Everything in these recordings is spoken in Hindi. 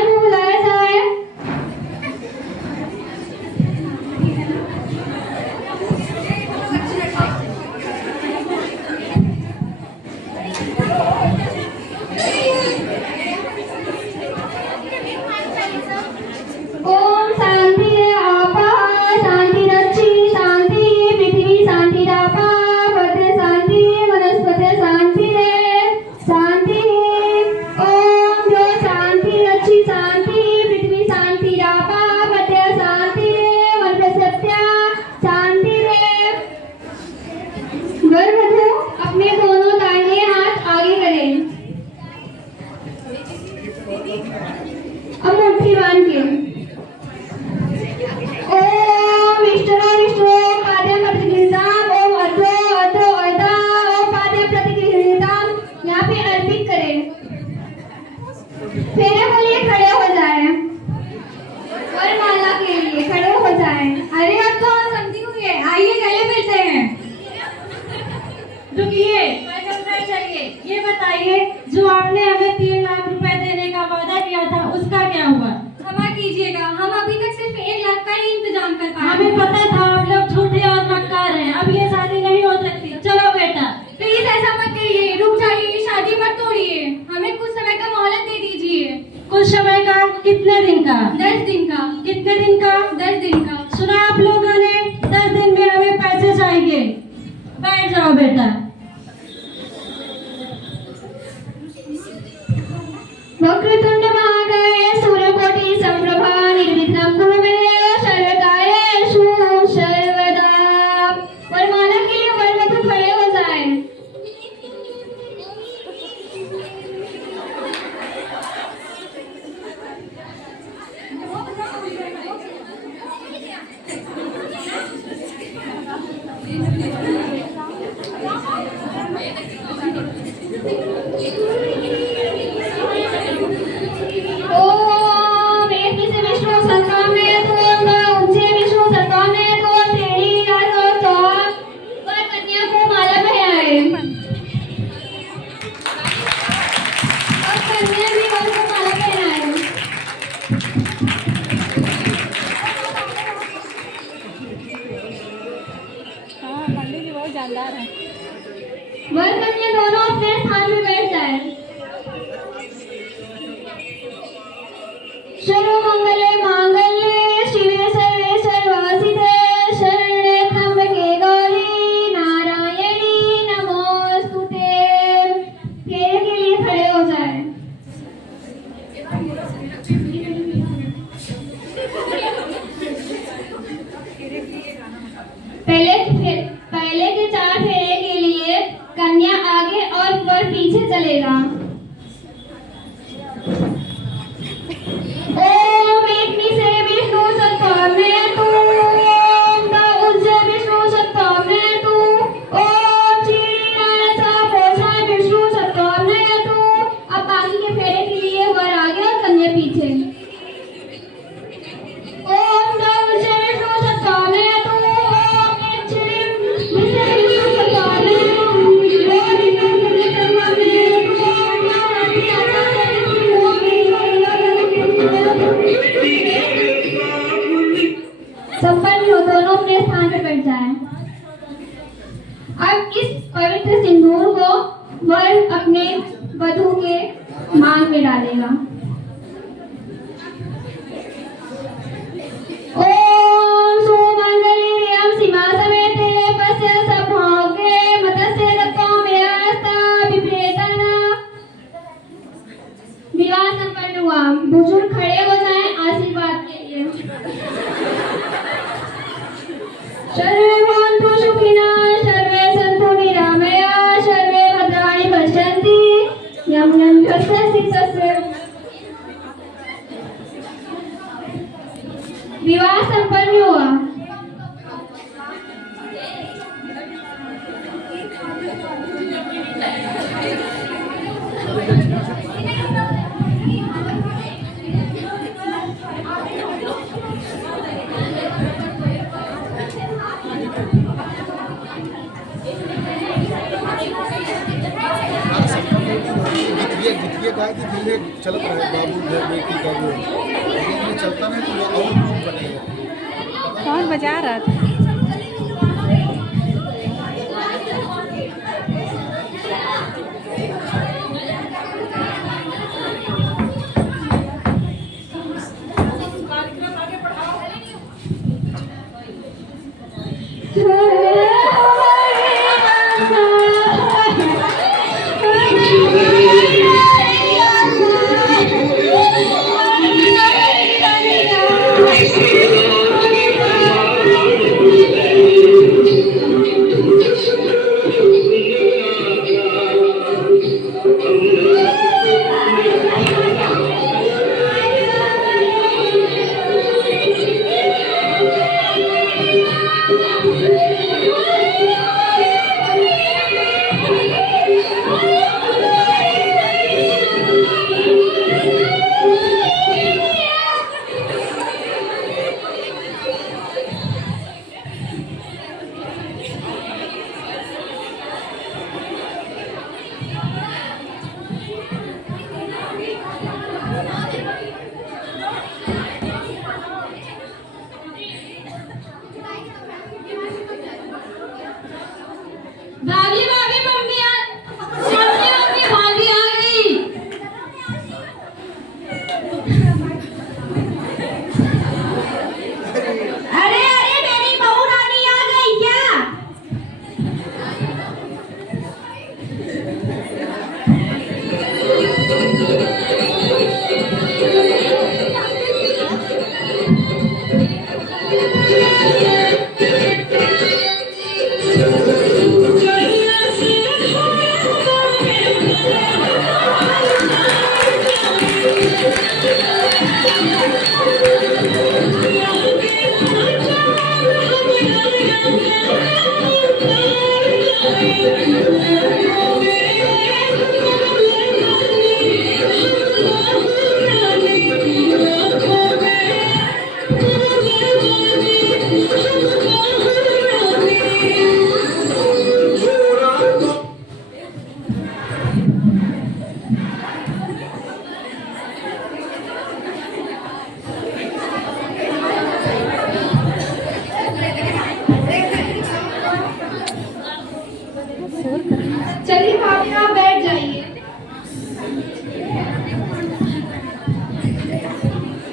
वरमाला को बुलाया जाए। ओम शांति आपा शांति रक्षी शांति पृथ्वी शांति आपा पते शांति वनस्पति शांति रे शांति। ओम जो शांति रक्षी शांति पृथ्वी शांति आपा पते शांति रे वनस्पति शांति रे। वर वधू अपने दोनों दाहिने हाथ आगे करें। अब मुट्ठी बांध के ओम विष्णु पाद्यम प्रतिगृहीताम ओम अधो अधो अधा ओम पाद्यम प्रतिगृहीताम यहाँ पे अर्पित करें। फेरे के लिए खड़े हो जाए। वरमाला के लिए खड़े हो जाए। अरे अब तो हम समझी हुई है, आइए गले मिलते हैं। रुकिए, चलिए, ये बताइए जो आपने हमें 3 लाख रुपए देने का वादा किया था उसका क्या हुआ? क्षमा कीजिएगा, हम अभी तक सिर्फ 1 लाख का ही इंतजाम कर पाए। हमें पता था आप लोग झूठे और मक्कार हैं। अब ये शादी नहीं हो सकती। चलो बेटा। प्लीज ऐसा मत करिए, रुक जाइए, शादी मत तोड़िए, हमें कुछ समय का मोहलत दे दीजिए। कुछ समय का? कितने दिन का? 10 दिन का। कितने दिन का? 10 दिन का। सुना आप लोगों ने? 10 दिन में हमें पैसे चाहिए। बैठ जाओ बेटा। वक्रतुंड महाकाय सूर्यकोटि समप्रभा निर्विघ्नं कुरु मे सर्वकार्येषु सर्वदा। वरमाला के लिए वर वधू खड़े हो जाए। ओम एक से विष्णु संकामे ओम उज्जे विष्णु संकामे ओम तेरी आरो तो वर कन्या को माला पहनाए। और कन्या भी वर को माला पहनाए। हाँ, पंडित जी बहुत जानदार हैं। वर कन्या दोनों अपने स्थान में बैठ जाए। सर्वमंगले मांगल्ये शिवे सर्वे सर्वासिते शरण्ये त्र्यंबके गौरी नारायणी नमोस्तुते। फेरे के लिए खड़े हो जाए। पहले के 4 फेरे के लिए कन्या आगे और वर पीछे चलेगा। ओम एक से विष्णु सत्कामे तू ओम द उज्जे विष्णु सत्कामे तू ओम चीनाचा पोषा विष्णु सत्कामे तू। अब बाकी के फेरे के लिए वर आगे और कन्या पीछे। ओम द उज्जे विष्णु सत्कामे तू ओम चिलिम विष्णु सत्कामे संपन्न हो, दोनों अपने स्थान पर बैठ जाएं। अब इस पवित्र सिंदूर को वर अपने वधू के मांग में डालेगा। ओम सुमंगली सीमा समेते पश्य सभोगे मतस्य दत्तो मेस्ता विप्रेतना। विवाह संपन्न हुआ। बुजुर्ग खड़े हो जाएं आशीर्वाद के लिए। सर्वे भवन्तु सुखिनः सर्वे सन्तु निरामयाः सर्वे भद्राणि पश्यन्तु यं यं यस्य तस्य। विवाह संपन्न हुआ। ये गाय की ये चलता है बाबू घर बेटी का वो, लेकिन ये चलता नहीं तो वो और ग्रुप बनेगा। कौन बजा रहा था? भाभी भाभी मम्मी भाभी आ गई। अरे अरे मेरी बहू रानी आ गई क्या? चलिए भाभी आप बैठ जाइए।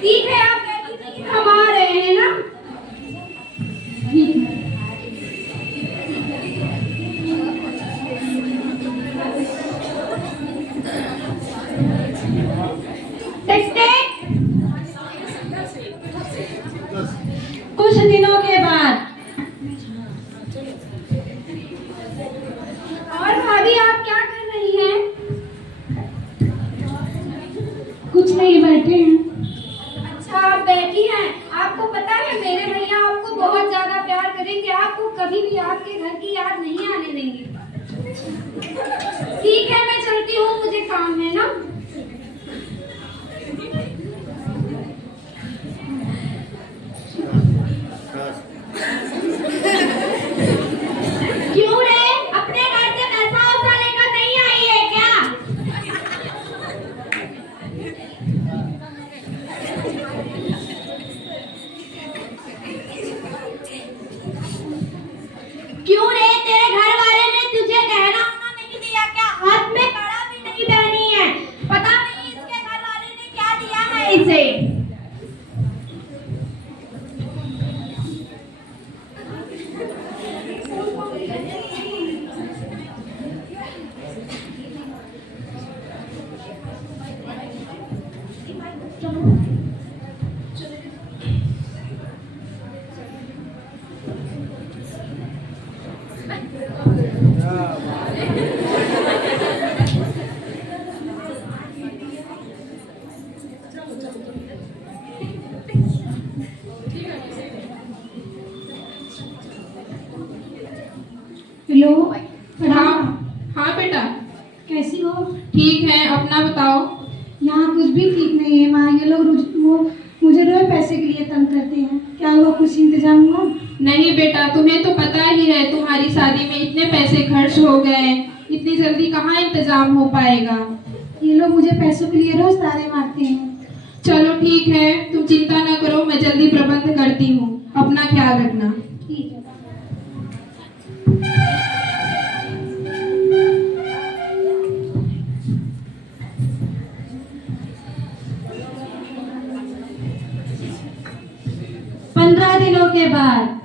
ठीक है आप कह दीजिए कि हम आ रहे हैं ना। ठीक है। Take take. कुछ दिनों के बाद और भाभी आप क्या कर रही हैं? कुछ नहीं, बैठे हैं। अच्छा आप बैठी हैं। आपको पता है मेरे भैया आपको बहुत ज्यादा प्यार करेंगे, आपको कभी भी आपके घर की याद नहीं आने देंगे। ठीक है मैं चलती हूँ, मुझे काम है ना। क्यों रे अपने घर से पैसा वैसा लेकर नहीं आई है क्या? क्यों रे तेरे घर वाले ने तुझे गहना वहना नहीं दिया क्या? हाथ में कड़ा भी नहीं पहनी है। पता नहीं इसके घर वाले ने क्या दिया है इसे। हेलो। हाँ हाँ बेटा, कैसी हो? ठीक है, अपना बताओ। यहाँ कुछ भी ठीक नहीं है माँ। ये लोग मुझे रोज पैसे के लिए तंग करते हैं। क्या हुआ, कुछ इंतजाम हुआ? नहीं बेटा, तुम्हें तो पता ही है तुम्हारी शादी में इतने पैसे खर्च हो गए, इतनी जल्दी कहाँ इंतजाम हो पाएगा। ये लोग मुझे पैसों के लिए रोज ताने मारते हैं। चलो ठीक है, तुम चिंता ना करो, मैं जल्दी प्रबंध करती हूँ। अपना ख्याल रखना। ठीक है। पंद्रह दिनों के बाद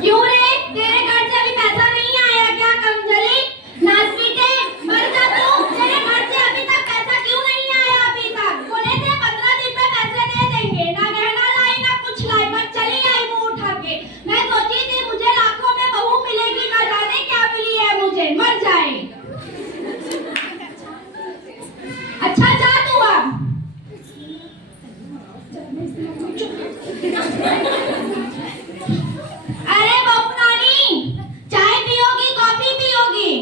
क्यों रे, तेरे घर से अभी पैसा नहीं आया क्या? कमजोरी नाच पीटे मर जा तू। तेरे घर से अभी तक पैसा क्यों नहीं आया? अभी तक बोले थे 15 दिन में पैसे दे देंगे। ना गहना लाई ना कुछ लाई, बस चली आई मुंह उठा के। मैं सोची थी मुझे लाखों में बहू मिलेगी, ना जाने क्या मिली है मुझे, मर जाए। अच्छा जा तू अब। अरे बहू रानी, चाय पियोगी कॉफी पियोगी?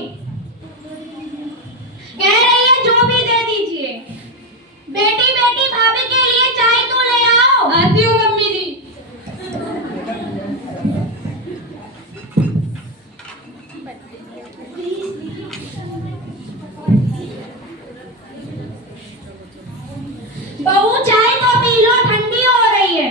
कह रही है जो भी दे दीजिए। बेटी बेटी भाभी के लिए चाय तो ले आओ। आती हूँ मम्मी जी। बहू चाय तो पी लो, ठंडी हो रही है।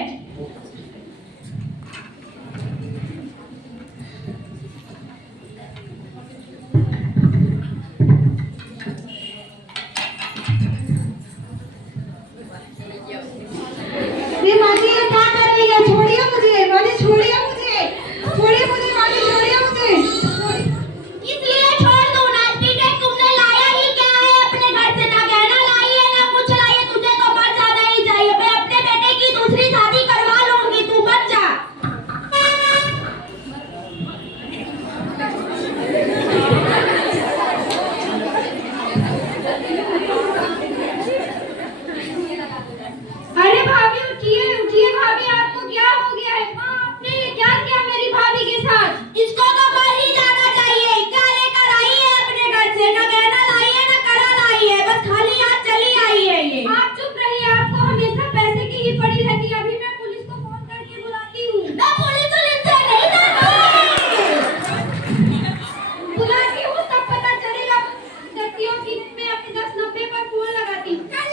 ये माजी ये क्या कर रही है? छोड़िए मुझे माजी, छोड़िए मुझे, छोड़िए मुझे माजी, छोड़िए मुझे। इसलिए छोड़ दूं? नाच पीटे तुमने लाया ही क्या है अपने घर से? ना गहना लाई है ना कुछ लाई है। तुझे तो मर जाना ही चाहिए। मैं अपने बेटे की दूसरी शादी करवा लूंगी, तू मत जा। अरे भाभी उठिए उठिए, भाभी आपको क्या हो गया है? माँ आपने ये क्या किया मेरी भाभी के साथ? इसको तो मर ही जाना चाहिए। क्या लेकर आई है अपने घर से? ना गहना लाई है ना कड़ा लाई है, बस खाली हाथ चली आई है ये। आप चुप रहिए, आपको हमेशा पैसे की ही पड़ी रहती है। अभी मैं पुलिस को फोन करके बुलाती हूँ। मैं पुलिस से नहीं डरती। बुलाती हूँ तब पता चलेगा व्यक्तियों की। मैं अपने 1090 पर फोन लगाती हूँ। कर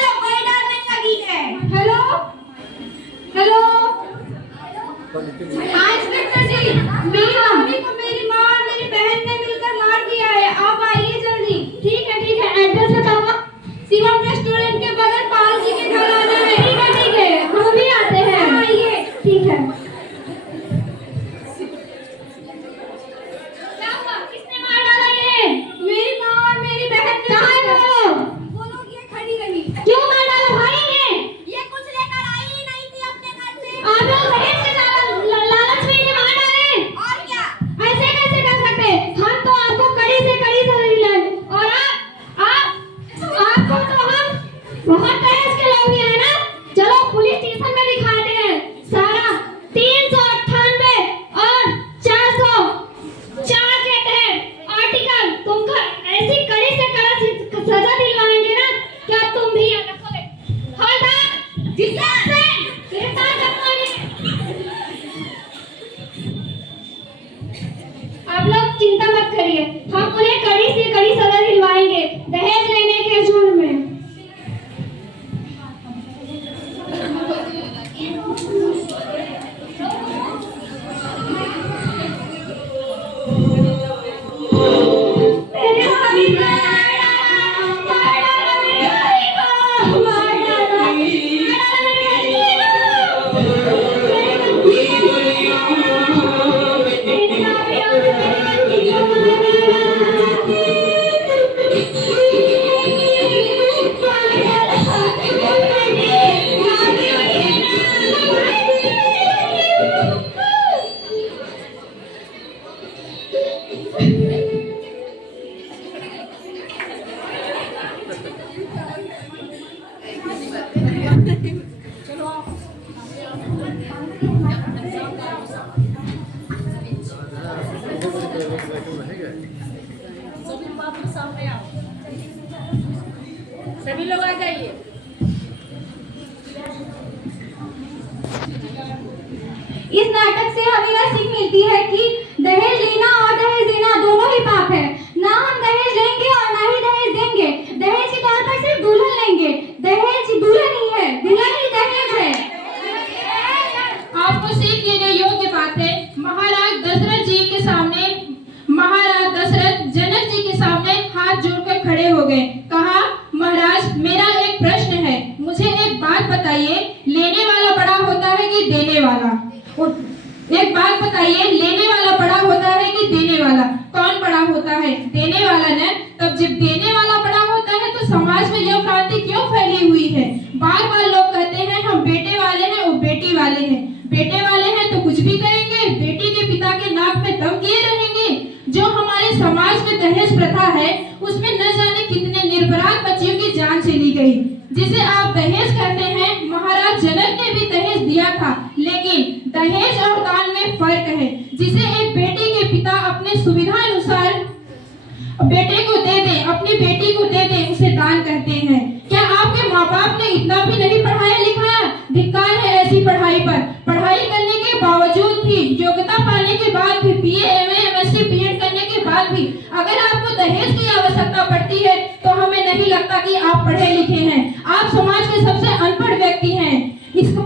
लो कोई डरने लगी है। हेलो हेलो, हाँ इंस्पेक्टर जी, मेरी भाभी को मेरी माँ और मेरी बहन ने मिलकर मार दिया है। आप आइए जल्दी। ठीक है, एड्रेस बताओ। शिवम रेस्टोरेंट के बगल पाल जी के घर आना है। ठीक है, हम भी आते हैं। आइए। ठीक है। क्या हुआ? किसने मार डाला ये? मेरी माँ और मेरी बहन ने। कहाँ है वो लोग? ये खड़ी रही। क्यों मार डाला भाई ने? ये कुछ लेकर आई ही नहीं थी अपने घर से। आप लोग दहेज के लालच में ये मार डाले। और क्या? ऐसे कैसे कर सकते? हम तो आपको कड़ी से कड़ी सजा दिलाएंगे। और आपको तो हम बहुत दहेज के लोग हैं ना। चलो पुलिस स्टेशन में दिखाते हैं सारा 398 और 404 के तहत आर्टिकल तुमको ऐसी कड़ी से कड़ी सजा दिलवाएंगे ना, क्या तुम भी याद रखोगे? हवलदार जिससे गिरफ्तार करवाइए। आप लोग चिंता मत करिए, हम उन्हें कड़ी से कड़ी सजा दिलवाएंगे दहेज लेने के जुर्म में। मेरे भाभी को मार डाला, मेरे भाई को मार डाला, सभी लोग आ जाइए। इस नाटक से हमें यह सीख मिलती है कि दहेज लेना और दहेज देना दोनों ही पाप है। ना हम दहेज लेंगे और ना ही दहेज देंगे। दहेज के तौर पर सिर्फ दुल्हन लेंगे। दहेज दुल्हन ही है, दुल्हन ही दहेज है। आपको सीख लेने योग्य बात है। महाराज दशरथ जनक जी के सामने हाथ जोड़कर खड़े हो गए। कहा, महाराज मेरा एक प्रश्न है, मुझे एक बात बताइए, लेने वाला बड़ा होता है कि देने वाला? एक बात बताइए, लेने वाला बड़ा होता है कि देने वाला? कौन बड़ा होता है? देने वाला न। तब जब देने वाला बड़ा होता है तो समाज में यह भ्रांति क्यों फैली हुई है? बार बार लोग कहते हैं हम बेटे वाले हैं, वो बेटी वाले हैं। बेटे वाले हैं तो कुछ भी करेंगे, बेटी के पिता के नाक में दम किए रहेंगे। जो हमारे समाज में दहेज प्रथा है उसमें न जाने कितने निर्पराध बच्चियों की जान चली गई। जिसे आप दहेज कहते हैं, महाराज जनक ने भी दहेज दिया था, लेकिन दहेज और दान में फर्क है। जिसे एक बेटी के पिता अपने सुविधा अनुसार बेटे को दे दे, अपनी बेटी को दे दे, उसे दान कहते हैं। क्या आपके माँ बाप ने इतना भी नहीं पढ़ाया लिखाया? धिक्कार है ऐसी पढ़ाई पर। पढ़ाई करने के बावजूद भी, योग्यता पाने के बाद भी, बीए, एमए, एमएससी, बीएड करने के बाद भी अगर आपको दहेज की आवश्यकता पड़ती है तो हमें नहीं लगता कि आप पढ़े लिखे हैं। आप समाज के सबसे अनपढ़ व्यक्ति हैं। इसके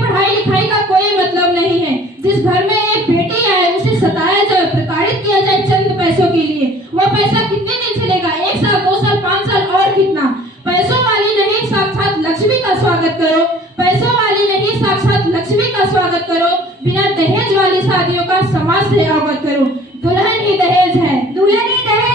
पढ़ाई लिखाई का कोई मतलब नहीं है। जिस घर में एक बेटी आए उसे सताया जाए, प्रताड़ित किया जाए चंद पैसों के लिए, वह पैसा कितने दिन चलेगा? 1 साल, 2 साल, 5 साल और कितना? पैसों वाली नहीं, साक्षात लक्ष्मी का स्वागत करो। पैसों वाली नहीं, साक्षात लक्ष्मी का स्वागत करो। बिना दहेज वाली शादियों का समाज से अवगत करो। दुल्हन ही दहेज है, दुल्हन ही दहेज